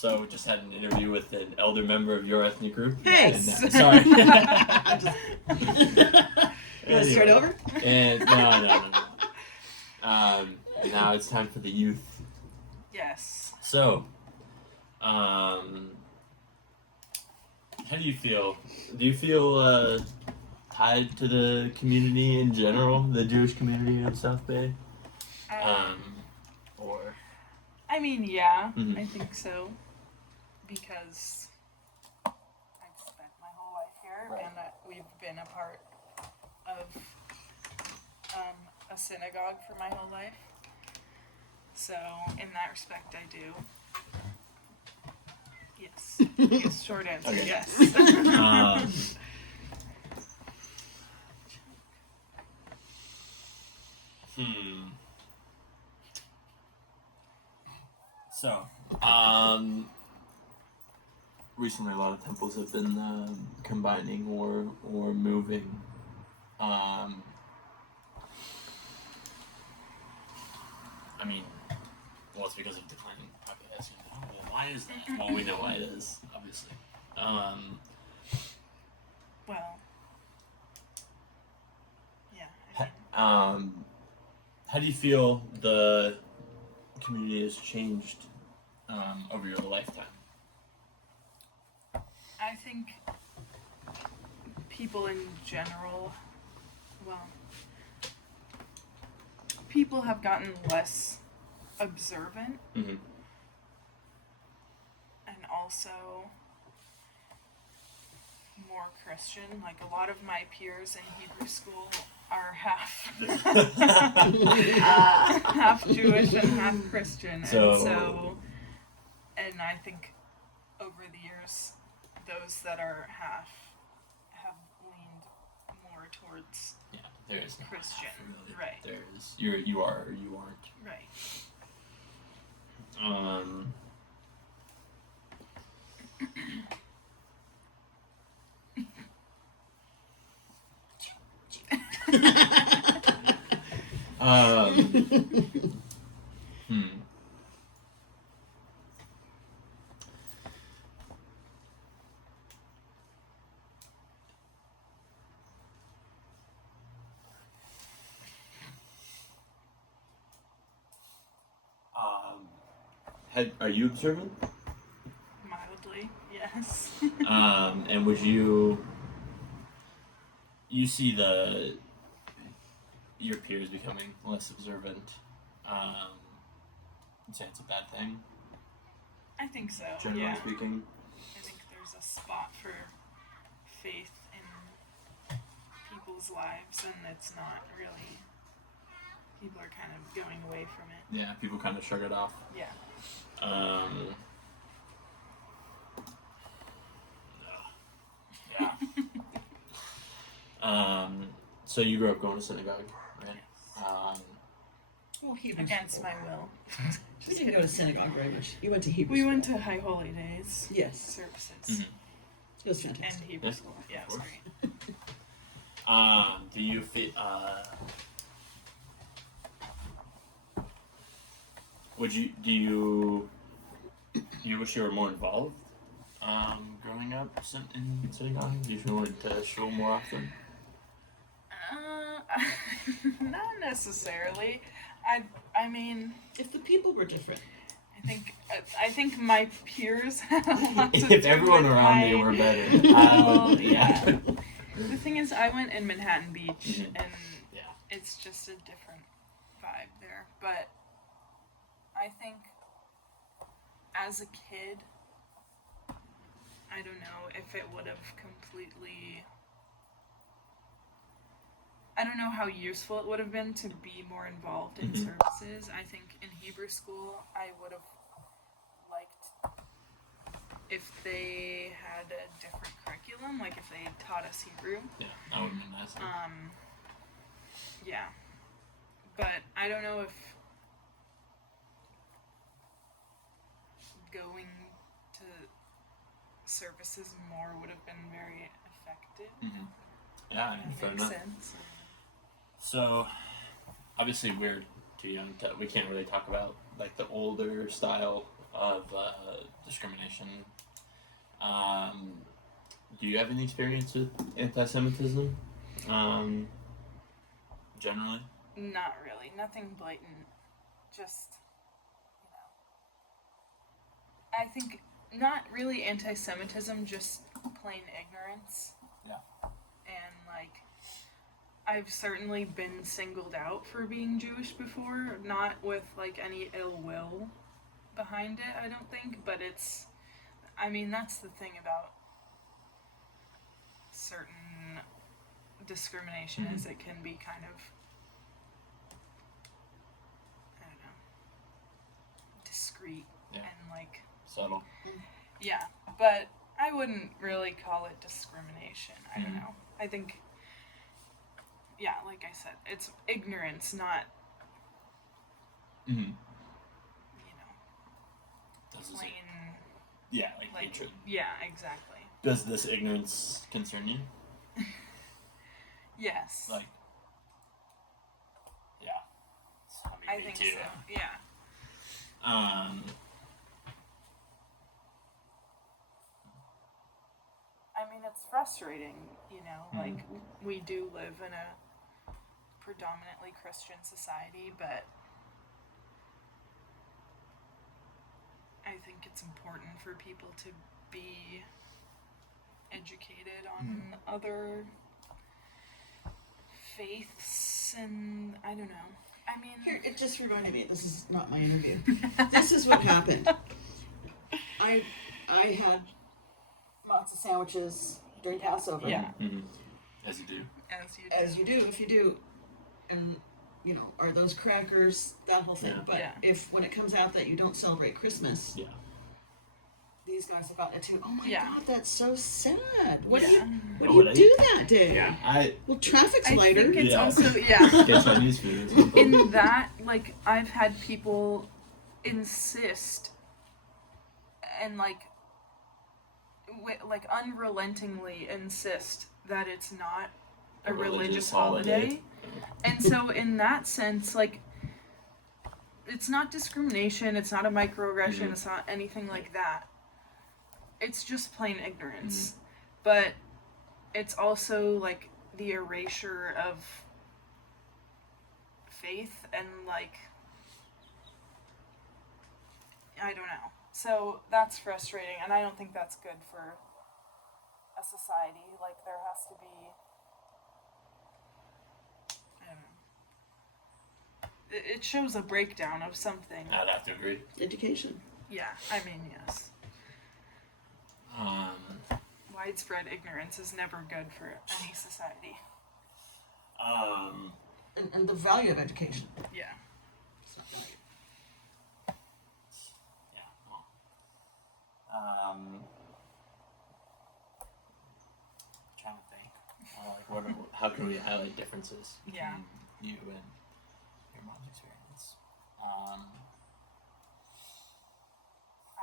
So just had an interview with an elder member of your ethnic group. Hey! Sorry. You want to start over? And no. Now it's time for the youth. Yes. So, how do you feel? Do you feel tied to the community in general, the Jewish community of South Bay? Or I mean, yeah, Mhm. I think so, because I've spent my whole life here, Right. and we've been a part of a synagogue for my whole life. So, in that respect, I do. Yes. Yes, short answer, Okay. yes. So, recently a lot of temples have been combining or moving. I mean, well, it's because of declining population. Well, why is that? Well, we know why it is, obviously. Well, yeah, How do you feel the community has changed over your lifetime? I think people in general, well, people have gotten less observant Mm-hmm. and also more Christian. Like a lot of my peers in Hebrew school are half half Jewish and half Christian, and I think over the years, those that are half have leaned more towards There is no Christian, half, really. right? There's you are or you aren't. Right. Are you observant? Mildly, yes. And would you see your peers becoming less observant? You'd say it's a bad thing, I think so. generally Yeah. speaking. I think there's a spot for faith in people's lives, and it's not really. People are kind of going away from it. Yeah, people kind of shrug it off. Yeah. Yeah. So you grew up going to synagogue, right? Well, Hebrew Against school. my will. We didn't go to synagogue very much. You went to Hebrew We school. went to High Holy Days Yes. services Mhm. It was and fantastic. Hebrew Yeah, school. Yeah, of it was course. great. Do you feel? Do you wish you were more involved? Growing up in synagogue, do you feel like to show more often? Not necessarily. I mean, If the people were different. I think my peers had a lot to If do everyone with around my, me were better, Well, yeah. The thing is, I went in Manhattan Beach, Mhm. and Yeah. it's just a different vibe there. But I think as a kid, I don't know if it would have completely. I don't know how useful it would have been to be more involved in Mhm. services. I think in Hebrew school, I would have liked if they had a different curriculum, like if they taught us Hebrew. Yeah, that would have been nice. Yeah. But I don't know if going to services more would have been very effective. Mm-hmm. Yeah, If fair that makes enough. sense. So, obviously, we're too young we can't really talk about like the older style of discrimination. Do you have any experience with anti-Semitism? Generally? Not really. Nothing blatant. Just, I think not really anti-Semitism, just plain ignorance. Yeah. And like, I've certainly been singled out for being Jewish before, not with like any ill will behind it, I don't think, but that's the thing about certain discrimination is it can be kind of, I don't know, discreet and like Subtle. yeah, but I wouldn't really call it discrimination. I don't know. I think, yeah, like I said, it's ignorance, not plain. Yeah, like hatred. Yeah, exactly. Does this ignorance concern you? Yes. Like, yeah. I think too. so. Yeah. It's frustrating, like we do live in a predominantly Christian society, but I think it's important for people to be educated on other faiths, and I don't know. Here, it just reminded me, this is not my interview. This is what happened. I had lots of sandwiches during Passover. Yeah. As you do. As you do, if you do. And, are those crackers, that whole thing. Yeah. But when it comes out that you don't celebrate Christmas, these guys have gotten it too. Oh my God, that's so sad. What do you do that day? Yeah, well, traffic's I lighter. think it's also, Get Chinese food. in that, like, I've had people insist and, like unrelentingly insist that it's not a religious holiday. And so in that sense, like, it's not discrimination, it's not a microaggression, it's not anything like that. It's just plain ignorance. But it's also like the erasure of faith and like, I don't know. So that's frustrating, and I don't think that's good for a society. Like, there has to be, I don't know. It shows a breakdown of something. I'd have to agree. Education. Yeah, yes. Widespread ignorance is never good for any society. And the value of education. Yeah. Trying to think. How can we highlight differences between you and your mom's experience? I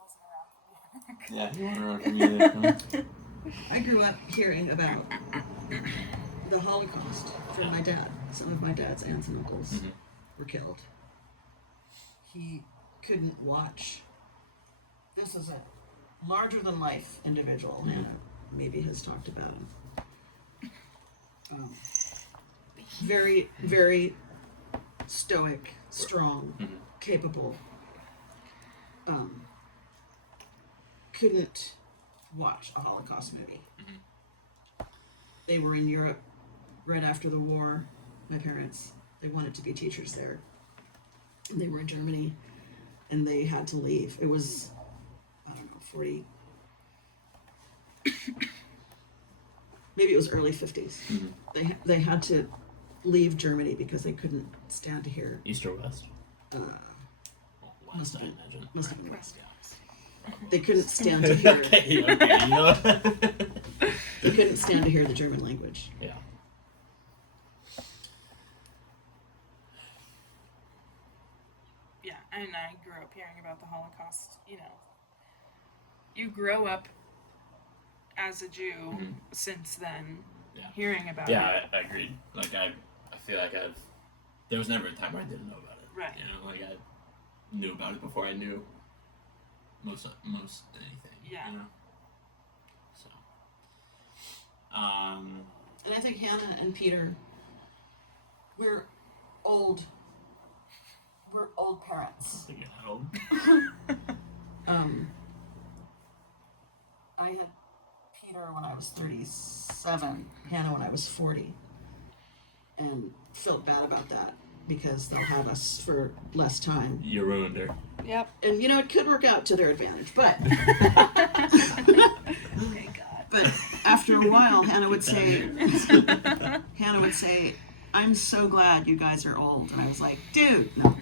wasn't around for the Yeah, you weren't around for me either. I grew up hearing about the Holocaust from my dad. Some of my dad's aunts and uncles were killed. He couldn't watch. This is a larger-than-life individual. Hannah maybe has talked about him. Very, very stoic, strong, capable. Couldn't watch a Holocaust movie. They were in Europe right after the war. My parents, they wanted to be teachers there. And they were in Germany, and they had to leave. It was, 40, maybe it was early 50s. They had to leave Germany because they couldn't stand to hear. East or West? Must have I been, imagine. must have been West. They couldn't stand to hear. Okay. They couldn't stand to hear the German language. Yeah. Yeah, and I grew up hearing about the Holocaust. You grow up as a Jew since then, hearing about it. Yeah, I agreed. Like, I feel like there was never a time where I didn't know about it. Right. Like, I knew about it before I knew most anything. Yeah. You know. So. And I think Hannah and Peter, we're old parents. To get home. I had Peter when I was 37, Hannah when I was 40, and felt bad about that because they'll have us for less time. You ruined her. Yep. And you know, it could work out to their advantage, but Thank God. but after a while, Hannah would say, "I'm so glad you guys are old," and I was like, "Dude, no,"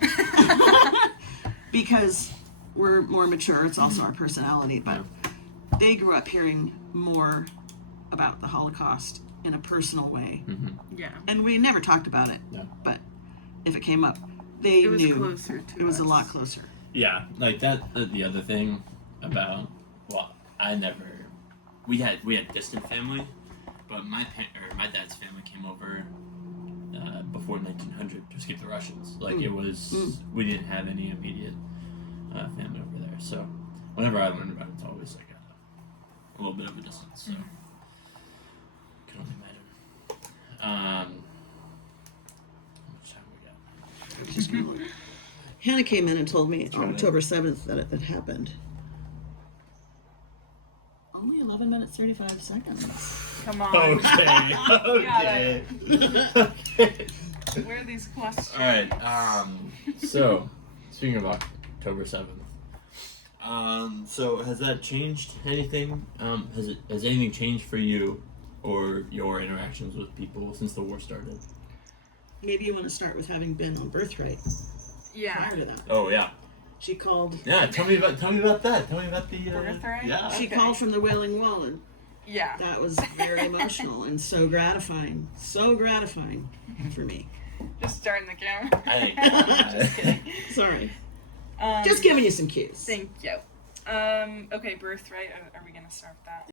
because we're more mature. It's also our personality, but they grew up hearing more about the Holocaust in a personal way, Yeah. and we never talked about it. No. But if it came up, they It was knew closer to it was us. a lot closer. Yeah, like that. The other thing about we had distant family, but my dad's family came over before 1900 to escape the Russians. Like it was, we didn't have any immediate family over there. So whenever I learn about it, it's always like a little bit of a distance. So can only imagine. How much time we got? Just gonna look. Hannah came in and told me on October 7th that it had happened. Only 11 minutes 35 seconds. Come on. Okay. Okay. Okay. Where are these questions? All right. So, speaking of October 7th, so has that changed anything? Has anything changed for you or your interactions with people since the war started? Maybe you want to start with having been on Birthright Yeah. prior to that. Oh yeah. She called. Yeah. Tell me about that. Tell me about the Birthright? Yeah. She Okay. called from the Wailing Wall, and Yeah. that was very emotional and so gratifying. So gratifying for me. Just starting the camera. I think. Just kidding. Sorry. Um, Just giving you some cues. Thank you. Okay, Birthright. Are we gonna start with that?